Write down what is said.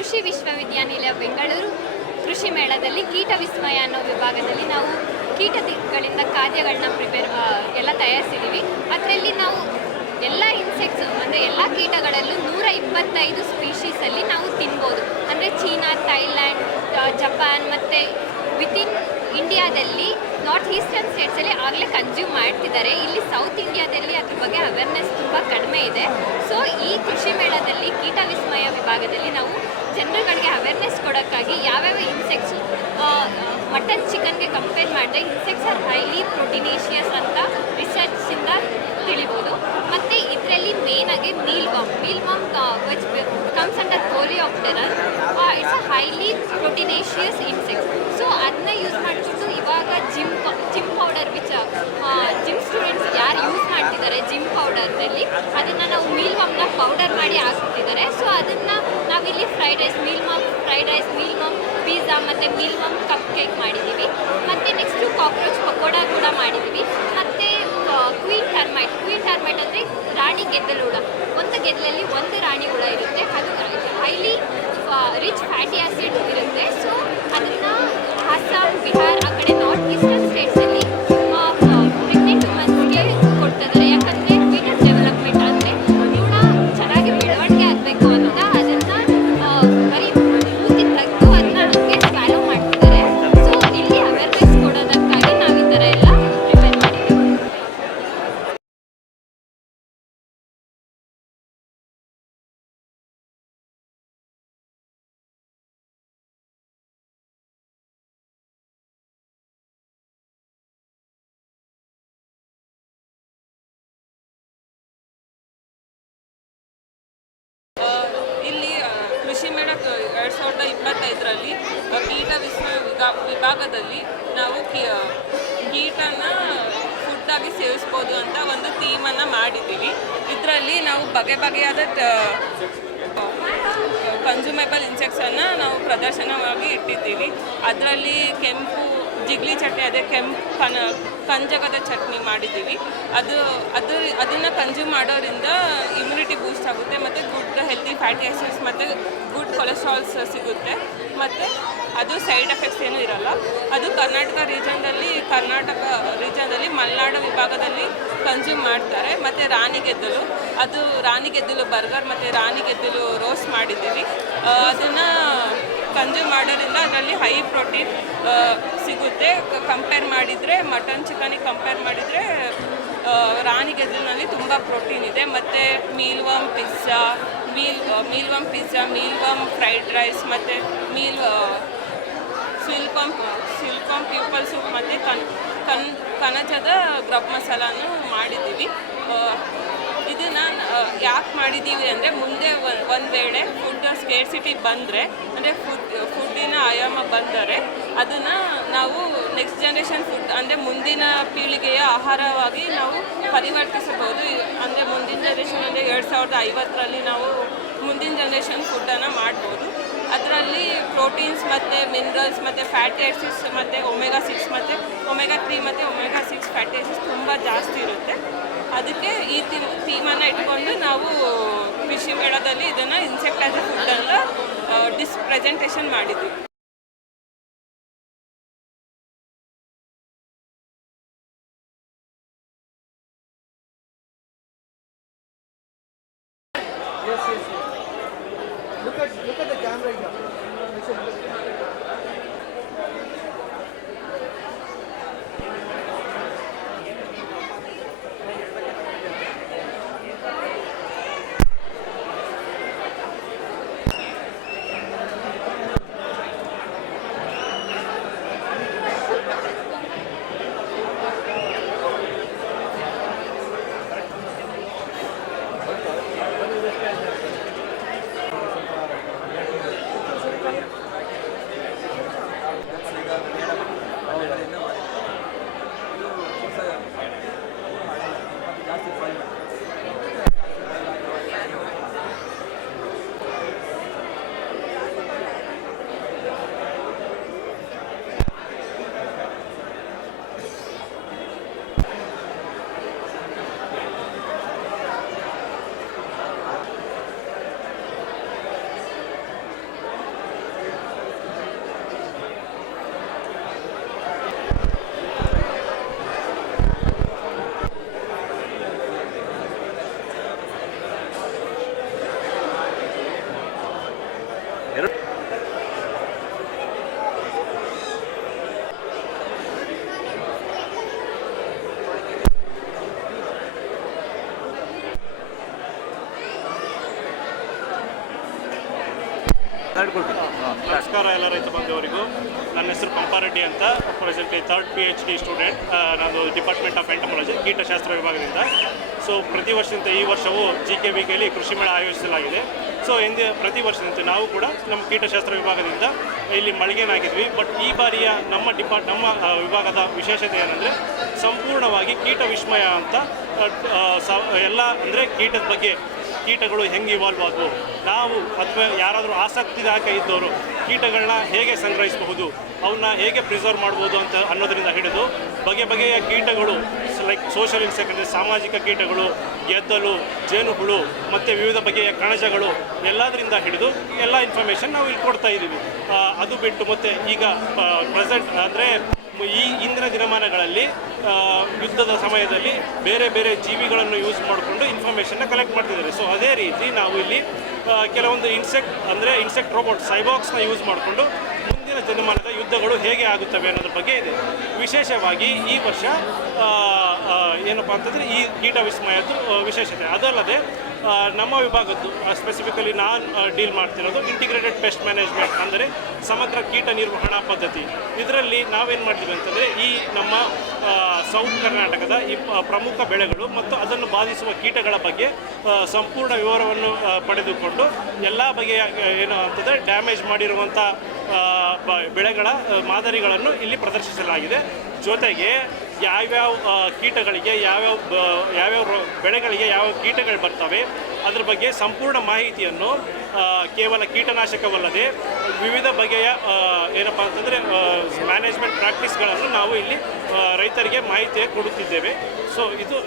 ಕೃಷಿ ವಿಶ್ವವಿದ್ಯಾನಿಲಯ ಬೆಂಗಳೂರು ಕೃಷಿ ಮೇಳದಲ್ಲಿ ಕೀಟ ವಿಸ್ಮಯ ಅನ್ನೋ ವಿಭಾಗದಲ್ಲಿ ನಾವು ಕೀಟಗಳಿಂದ ಖಾದ್ಯಗಳನ್ನ ಪ್ರಿಪೇರ್ ಎಲ್ಲ ತಯಾರಿಸಿದ್ದೀವಿ. ಅದರಲ್ಲಿ ನಾವು ಎಲ್ಲ ಇನ್ಸೆಕ್ಟ್ಸ್ ಅಂದರೆ ಎಲ್ಲ ಕೀಟಗಳಲ್ಲೂ ನೂರ ಇಪ್ಪತ್ತೈದು ಸ್ಪೀಷೀಸಲ್ಲಿ ನಾವು ತಿನ್ಬೋದು. ಅಂದರೆ ಚೀನಾ, ಥೈಲ್ಯಾಂಡ್ ಜಪಾನ್ ಮತ್ತು ವಿತಿನ್ ಇಂಡಿಯಾದಲ್ಲಿ ನಾರ್ತ್ ಈಸ್ಟರ್ನ್ ಸ್ಟೇಟ್ಸಲ್ಲಿ ಆಗಲೇ ಕನ್ಸ್ಯೂಮ್ ಮಾಡ್ತಿದ್ದಾರೆ. ಇಲ್ಲಿ ಸೌತ್ ಇಂಡಿಯಾದಲ್ಲಿ ಅದ್ರ ಬಗ್ಗೆ ಅವೇರ್ನೆಸ್ ತುಂಬ ಕಡಿಮೆ ಇದೆ. ಸೊ ಈ ಕೃಷಿ ಮೇಳದಲ್ಲಿ ಕೀಟ ವಿಸ್ಮಯ ವಿಭಾಗದಲ್ಲಿ ನಾವು ಜನರುಗಳಿಗೆ ಅವೇರ್ನೆಸ್ ಕೊಡೋಕ್ಕಾಗಿ ಯಾವ್ಯಾವ ಇನ್ಸೆಕ್ಟ್ಸು ಮಟನ್ ಚಿಕನ್ಗೆ ಕಂಪೇರ್ ಮಾಡಿದ್ರೆ ಇನ್ಸೆಕ್ಟ್ಸ್ ಆರ್ ಹೈಲಿ ಪ್ರೋಟಿನೇಷಿಯಸ್ ಅಂತ ರಿಸರ್ಚಿಂದ ತಿಳಿಬೋದು. ಮತ್ತು ಇದರಲ್ಲಿ ಮೇನಾಗಿ mealworm mealworm which comes under coleopteral it's a highly proteinaceous insect so ಅದನ್ನ ಯೂಸ್ ಮಾಡಿಬಿಟ್ಟು ಇವಾಗ gym gym powder which gym students ಯಾರು ಯೂಸ್ ಮಾಡ್ತಿದ್ದಾರೆ ಜಿಮ್ ಪೌಡರ್ನಲ್ಲಿ ಅದನ್ನು ನಾವು ಮೀಲ್ ಮಾಮ್ನ ಪೌಡರ್ ಮಾಡಿ ಹಾಕ್ತಿದ್ದಾರೆ. ಸೊ ಅದನ್ನು ನಾವಿಲ್ಲಿ fried rice mealworm fried rice mealworm pizza ಮತ್ತು ಮೀಲ್ ಮಾಮ್ ಕಪ್ ಕೇಕ್ ಮಾಡಿದ್ದೀವಿ ಮತ್ತು ನೆಕ್ಸ್ಟು ಕಾಕ್ರೋಚ್ ಪಕೋಡ ಕೂಡ ಮಾಡಿದ್ದೀವಿ ಮತ್ತು ಕ್ವೀನ್ ಟರ್ಮೈಟ್ ಕ್ವೀನ್ ಟರ್ಮೈಟ್ ಅಂದರೆ ರಾಣಿ ಗೆದ್ದಲು ಹುಳ ಒಂದು ಗೆದ್ದಲಲ್ಲಿ ಒಂದು ರಾಣಿ ಹುಳ ಇರುತ್ತೆ. ಅದು ಇಪ್ಪತ್ತೈದರಲ್ಲಿ ಕೀಟ ವಿಶ್ವ ವಿಭಾ- ವಿಭಾಗದಲ್ಲಿ ನಾವು ಕೀಟನ ಫುಡ್ಡಾಗಿ ಸೇವಿಸ್ಬೋದು ಅಂತ ಒಂದು ಥೀಮನ್ನು ಮಾಡಿದ್ದೀವಿ. ಇದರಲ್ಲಿ ನಾವು ಬಗೆ ಬಗೆಯಾದ ಕನ್ಸ್ಯೂಮೇಬಲ್ ಇನ್ಸೆಕ್ಟ್ಸನ್ನು ನಾವು ಪ್ರದರ್ಶನವಾಗಿ ಇಟ್ಟಿದ್ದೀವಿ. ಅದರಲ್ಲಿ ಕೆಂಪು ಜಿಗ್ಲಿ ಚಟ್ನಿ, ಅದೇ ಕೆಂಪು ಕನ, ಕಂಜಕದ ಚಟ್ನಿ ಮಾಡಿದ್ದೀವಿ. ಅದು ಅದು, ಅದನ್ನು ಕನ್ಸ್ಯೂಮ್ ಮಾಡೋದ್ರಿಂದ ಇಮ್ಯುನಿಟಿ ಬೂಸ್ಟ್ ಆಗುತ್ತೆ, ಮತ್ತು ಗುಡ್ ಹೆಲ್ತಿ ಫ್ಯಾಟಿ ಆಸಿಡ್ಸ್ ಮತ್ತು ಗುಡ್ ಕೊಲೆಸ್ಟ್ರಾಲ್ಸ್ ಸಿಗುತ್ತೆ. ಮತ್ತು ಅದು ಸೈಡ್ ಎಫೆಕ್ಟ್ಸ್ ಏನೂ ಇರಲ್ಲ. ಅದು ಕರ್ನಾಟಕ ರೀಜನ್ದಲ್ಲಿ ಕರ್ನಾಟಕ ರೀಜನ್ದಲ್ಲಿ ಮಲೆನಾಡು ವಿಭಾಗದಲ್ಲಿ ಕನ್ಸ್ಯೂಮ್ ಮಾಡ್ತಾರೆ. ಮತ್ತು ರಾಣಿ ಗೆದ್ದಲು, ಅದು ರಾಣಿ ಗೆದ್ದಲು ಬರ್ಗರ್ ಮತ್ತು ರಾಣಿ ಗೆದ್ದಲು ರೋಸ್ಟ್ ಮಾಡಿದ್ದೀವಿ. ಅದನ್ನು ಕನ್ಸ್ಯೂಮ್ ಮಾಡೋದ್ರಿಂದ ಅದರಲ್ಲಿ ಹೈ ಪ್ರೋಟೀನ್ ಸಿಗುತ್ತೆ. ಕಂಪೇರ್ ಮಾಡಿದರೆ ಮಟನ್ ಚಿಕನಿಗೆ ಕಂಪೇರ್ ಮಾಡಿದರೆ ರಾಣಿ ಗೆದ್ದಲಿನಲ್ಲಿ ತುಂಬ ಪ್ರೋಟೀನ್ ಇದೆ. ಮತ್ತು mealworm pizza meal mealworm pizza mealworm fried rice ಮತ್ತು meal silkworm silkworm pupal soup ಮತ್ತು ಕನ್ ಕನ್ ಕನಜದ ಗ್ರಬ್ ಮಸಾಲಾನು ಮಾಡಿದ್ದೀವಿ. ಯಾಕೆ ಮಾಡಿದ್ದೀವಿ ಅಂದರೆ ಮುಂದೆ ಒಂದು ವೇಳೆ ಫುಡ್ ಸ್ಕೇರ್ಸಿಟಿ ಬಂದರೆ, ಅಂದರೆ ಫುಡ್ ಫುಡ್ಡಿನ ಆಯಾಮ ಬಂದರೆ, ಅದನ್ನು ನಾವು ನೆಕ್ಸ್ಟ್ ಜನ್ರೇಷನ್ ಫುಡ್ ಅಂದರೆ ಮುಂದಿನ ಪೀಳಿಗೆಯ ಆಹಾರವಾಗಿ ನಾವು ಪರಿವರ್ತಿಸಬಹುದು. ಅಂದರೆ ಮುಂದಿನ ಜನ್ರೇಷನ್ ಅಂದರೆ ಎರಡು ಸಾವಿರದ ಐವತ್ತರಲ್ಲಿ ನಾವು ಮುಂದಿನ ಜನ್ರೇಷನ್ ಫುಡ್ಡನ್ನು ಮಾಡ್ಬೋದು ಅದರಲ್ಲಿ ಪ್ರೋಟೀನ್ಸ್ ಮತ್ತು ಮಿನರಲ್ಸ್ ಮತ್ತು ಫ್ಯಾಟಿ ಆಸಿಡ್ಸ್ ಮತ್ತು ಒಮೆಗಾ ಸಿಕ್ಸ್ ಮತ್ತು ಒಮೆಗಾ ತ್ರೀ ಮತ್ತು ಒಮೆಗಾ ಸಿಕ್ಸ್ ಫ್ಯಾಟಿ ಆಸಿಡ್ಸ್ ತುಂಬ ಜಾಸ್ತಿ ಇರುತ್ತೆ ಅದಕ್ಕೆ ಈ ಥೀಮ್ ಥೀಮನ್ನು ಇಟ್ಕೊಂಡು ನಾವು ಕೃಷಿ ಮೇಳದಲ್ಲಿ ಇದನ್ನು ಇನ್ಸೆಕ್ಟ್ ಆಸ್ ಅ ಫುಡ್ ಅಂತ ಡಿಸ್ ಪ್ರೆಸೆಂಟೇಷನ್ ಮಾಡಿದ್ವಿ. ನಮಸ್ಕಾರ ಎಲ್ಲ ರೈತ ಬಂದವರಿಗೂ ನನ್ನ ಹೆಸರು ಪಂಪಾರೆಡ್ಡಿ ಅಂತ. Presently third P H D student ನಾನು ಡಿಪಾರ್ಟ್ಮೆಂಟ್ ಆಫ್ ಎಂಟಮಾಲಜಿ ಕೀಟಶಾಸ್ತ್ರ ವಿಭಾಗದಿಂದ. ಸೊ ಪ್ರತಿ ವರ್ಷದಿಂದ ಈ ವರ್ಷವೂ ಜಿ ಕೆ ವಿ ಕೆಲಿ ಕೃಷಿ ಮೇಳ ಆಯೋಜಿಸಲಾಗಿದೆ. ಸೊ ಹಿಂದೆ ಪ್ರತಿ ವರ್ಷದಂತೆ ನಾವು ಕೂಡ ನಮ್ಮ ಕೀಟಶಾಸ್ತ್ರ ವಿಭಾಗದಿಂದ ಇಲ್ಲಿ ಮಳಿಗೆನಾಗಿದ್ವಿ. ಬಟ್ ಈ ಬಾರಿಯ ನಮ್ಮ ಡಿಪಾರ್ಟ್ ನಮ್ಮ ವಿಭಾಗದ ವಿಶೇಷತೆ ಏನಂದರೆ ಸಂಪೂರ್ಣವಾಗಿ ಕೀಟ ವಿಸ್ಮಯ ಅಂತ ಎಲ್ಲ ಅಂದರೆ ಕೀಟದ ಬಗ್ಗೆ ಕೀಟಗಳು ಹೆಂಗೆ ಇವಾಲ್ವ್ ಆದವು? ನಾವು ಅಥವಾ ಯಾರಾದರೂ ಆಸಕ್ತಿದಾಯಕ ಇದ್ದವರು ಕೀಟಗಳನ್ನ ಹೇಗೆ ಸಂಗ್ರಹಿಸಬಹುದು? ಅವನ್ನ ಹೇಗೆ ಪ್ರಿಸರ್ವ್ ಮಾಡ್ಬೋದು ಅಂತ ಅನ್ನೋದರಿಂದ ಹಿಡಿದು ಬಗೆ ಬಗೆಯ ಕೀಟಗಳು ಲೈಕ್ ಸೋಷಿಯಲ್ ಇನ್ಸೆಕ್ಟ್ ಸಾಮಾಜಿಕ ಕೀಟಗಳು, ಗೆದ್ದಲು, ಜೇನುಹುಳು, ಮತ್ತು ವಿವಿಧ ಬಗೆಯ ಕಣಜಗಳು ಎಲ್ಲದರಿಂದ ಹಿಡಿದು ಎಲ್ಲ ಇನ್ಫಾರ್ಮೇಷನ್ ನಾವು ಇಲ್ಲಿ ಕೊಡ್ತಾ ಇದ್ದೀವಿ. ಅದು ಬಿಟ್ಟು ಮತ್ತು ಈಗ ಪ್ರೆಸೆಂಟ್ ಅಂದರೆ ಈ ಇಂದಿನ ದಿನಮಾನಗಳಲ್ಲಿ ಯುದ್ಧದ ಸಮಯದಲ್ಲಿ ಬೇರೆ ಬೇರೆ ಜೀವಿಗಳನ್ನು ಯೂಸ್ ಮಾಡಿಕೊಂಡು ಇನ್ಫಾರ್ಮೇಷನ್ನ ಕಲೆಕ್ಟ್ ಮಾಡ್ತಿದ್ದಾರೆ. ಸೊ ಅದೇ ರೀತಿ ನಾವು ಇಲ್ಲಿ ಕೆಲವೊಂದು ಇನ್ಸೆಕ್ಟ್ ಅಂದರೆ ಇನ್ಸೆಕ್ಟ್ ರೋಬೋಟ್ ಸೈಬಾಕ್ಸ್ನ ಯೂಸ್ ಮಾಡಿಕೊಂಡು ಮುಂದಿನ ದಿನಮಾನದ ಯುದ್ಧಗಳು ಹೇಗೆ ಆಗುತ್ತವೆ ಅನ್ನೋದ್ರ ಬಗ್ಗೆ ಇದೆ. ವಿಶೇಷವಾಗಿ ಈ ವರ್ಷ ಏನಪ್ಪ ಅಂತಂದರೆ ಈ ಕೀಟ ವಿಸ್ಮಯದ್ದು ವಿಶೇಷತೆ. ಅದಲ್ಲದೆ ನಮ್ಮ ವಿಭಾಗದ್ದು ಸ್ಪೆಸಿಫಿಕಲಿ ನಾನು ಡೀಲ್ ಮಾಡ್ತಿರೋದು ಇಂಟಿಗ್ರೇಟೆಡ್ ಪೆಸ್ಟ್ ಮ್ಯಾನೇಜ್ಮೆಂಟ್ ಅಂದರೆ ಸಮಗ್ರ ಕೀಟ ನಿರ್ವಹಣಾ ಪದ್ಧತಿ. ಇದರಲ್ಲಿ ನಾವೇನು ಮಾಡ್ತೀವಿ ಅಂತಂದರೆ ಈ ನಮ್ಮ ಸೌತ್ ಕರ್ನಾಟಕದ ಈ ಪ್ರಮುಖ ಬೆಳೆಗಳು ಮತ್ತು ಅದನ್ನು ಬಾಧಿಸುವ ಕೀಟಗಳ ಬಗ್ಗೆ ಸಂಪೂರ್ಣ ವಿವರವನ್ನು ಪಡೆದುಕೊಂಡು ಎಲ್ಲ ಬಗೆಯ ಏನು ಅಂತಂದರೆ ಡ್ಯಾಮೇಜ್ ಮಾಡಿರುವಂಥ ಬೆಳೆಗಳ ಮಾದರಿಗಳನ್ನು ಇಲ್ಲಿ ಪ್ರದರ್ಶಿಸಲಾಗಿದೆ. ಜೊತೆಗೆ ಯಾವ್ಯಾವ ಕೀಟಗಳಿಗೆ, ಯಾವ್ಯಾವ ಯಾವ್ಯಾವ ಬೆಳೆಗಳಿಗೆ ಯಾವ ಕೀಟಗಳು ಬರ್ತವೆ, ಅದರ ಬಗ್ಗೆ ಸಂಪೂರ್ಣ ಮಾಹಿತಿಯನ್ನು ಕೇವಲ ಕೀಟನಾಶಕವಲ್ಲದೆ ವಿವಿಧ ಬಗೆಯ ಏನಪ್ಪ ಅಂತಂದರೆ ಮ್ಯಾನೇಜ್ಮೆಂಟ್ ಪ್ರಾಕ್ಟೀಸ್ಗಳನ್ನು ನಾವು ಇಲ್ಲಿ ರೈತರಿಗೆ ಮಾಹಿತಿ ಕೊಡುತ್ತಿದ್ದೇವೆ. ಸೊ ಇದು